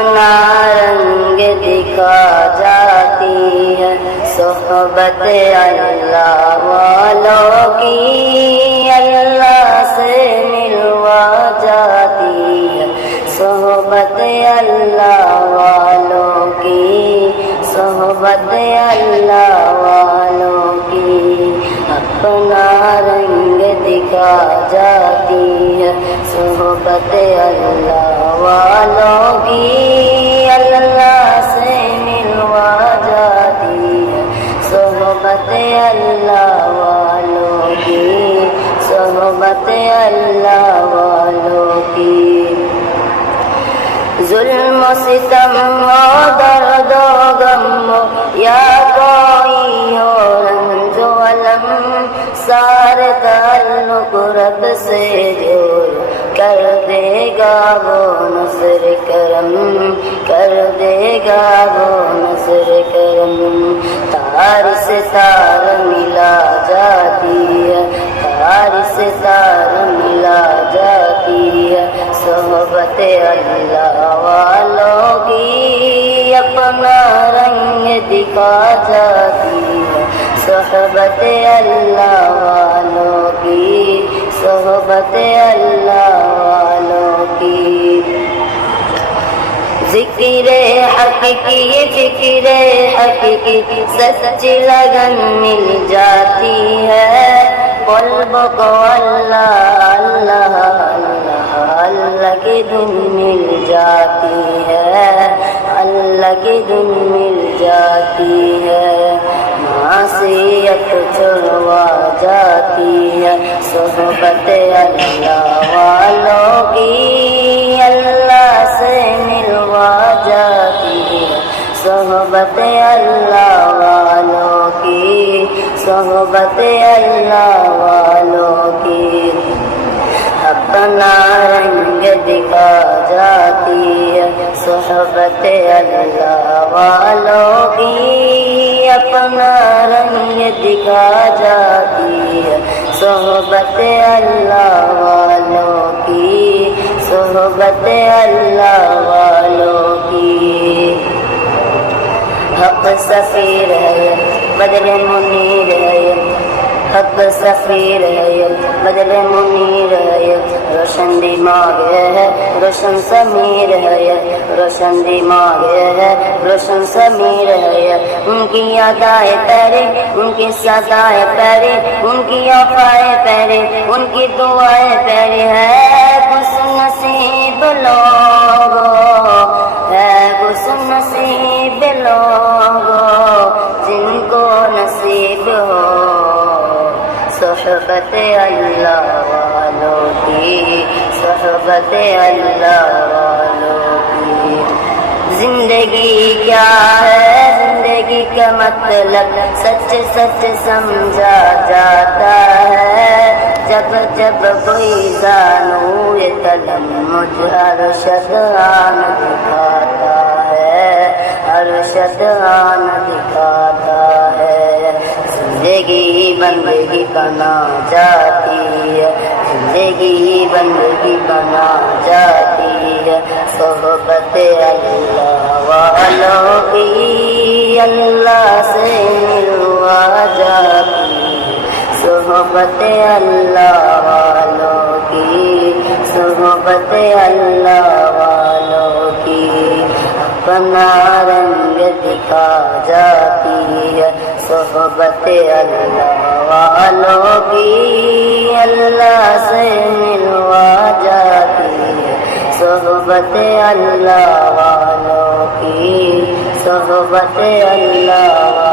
اپنا رنگ دکھا جاتی ہے صحبت اللہ والوں کی، اللہ سے ملوا جاتی ہے صحبت اللہ والوں کی، صحبت اللہ والوں کی، اپنا رنگ دکھا جاتی ہے صحبت اللہ والوں کی، اللہ سے ملوا جاتی ہے صحبت اللہ والوں کی، صحبت اللہ والوں کی۔ ظلم و ستم و درد و غم یا کوئی ہو رنج و الم، سارے تعلق رب سے جوڑ کر دے گا وہ نصر کرم، کر دے گا وہ نصر کرم۔ تار سے تار ملا جاتی ہے، تار سے تار ملا جاتی ہے صحبت اللہ والوں کی، اپنا رنگ دکھا جاتی ہے صحبت اللہ والوں کی، صحبت اللہ والوں کی۔ ذکر حق کی، ذکر حق کی سچ لگن مل جاتی ہے، قلب کو اللہ اللہ اللہ اللہ کی دھن مل جاتی ہے، اللہ کی دھن مل جاتی ہے، معصیت چھڑوا جاتی ہے صحبت اللہ والوں کی، اللہ سے ملوا جاتی ہے صحبت اللہ والوں کی، صحبت اللہ والوں کی۔ اپنا رنگ دکھا جاتی ہے صحبت اللہ والوں کی، اپنا رنگ دکھا جاتی ہے صحبت اللہ والوں کی، صحبت اللہ والوں کی۔ حق سفیر ہے بدر منیر ہے، حق سفیر ہے بدر منیر ہے، روشن دماغ ہے روشن ضمیر ہے، روشن دماغ ہے روشن ضمیر ہے، ان کی ادائے پیرے ان کی صدائے پیرے، ان کی وفائے پیرے ان کی دعائیں پیرے، ہے خوش نصیب لوگوں، ہے خوش نصیب لوگوں جن کو نصیب ہو صحبت اللہ والوں کی، صحبت اللہ والوں کی۔ زندگی کیا ہے زندگی کا مطلب سچ سچ سمجھا جاتا ہے، جب جب کوئی زانو یہ تلمج ارشد آن دکھاتا ہے، ارشد آن دکھاتا ہے۔ زندگی بندگی بنا جاتی ہے، زندگی بندگی بنا جاتی ہے صحبت اللہ والوں کی، اللہ سے ملوا جاتی ہے صحبت اللہ والوں کی، صحبت اللہ والوں کی۔ اپنا رنگ دکھا جاتی ہے صحبت اللہ والوں کی، اللہ سے ملوا جاتی ہے صحبت اللہ والوں کی، صحبت اللہ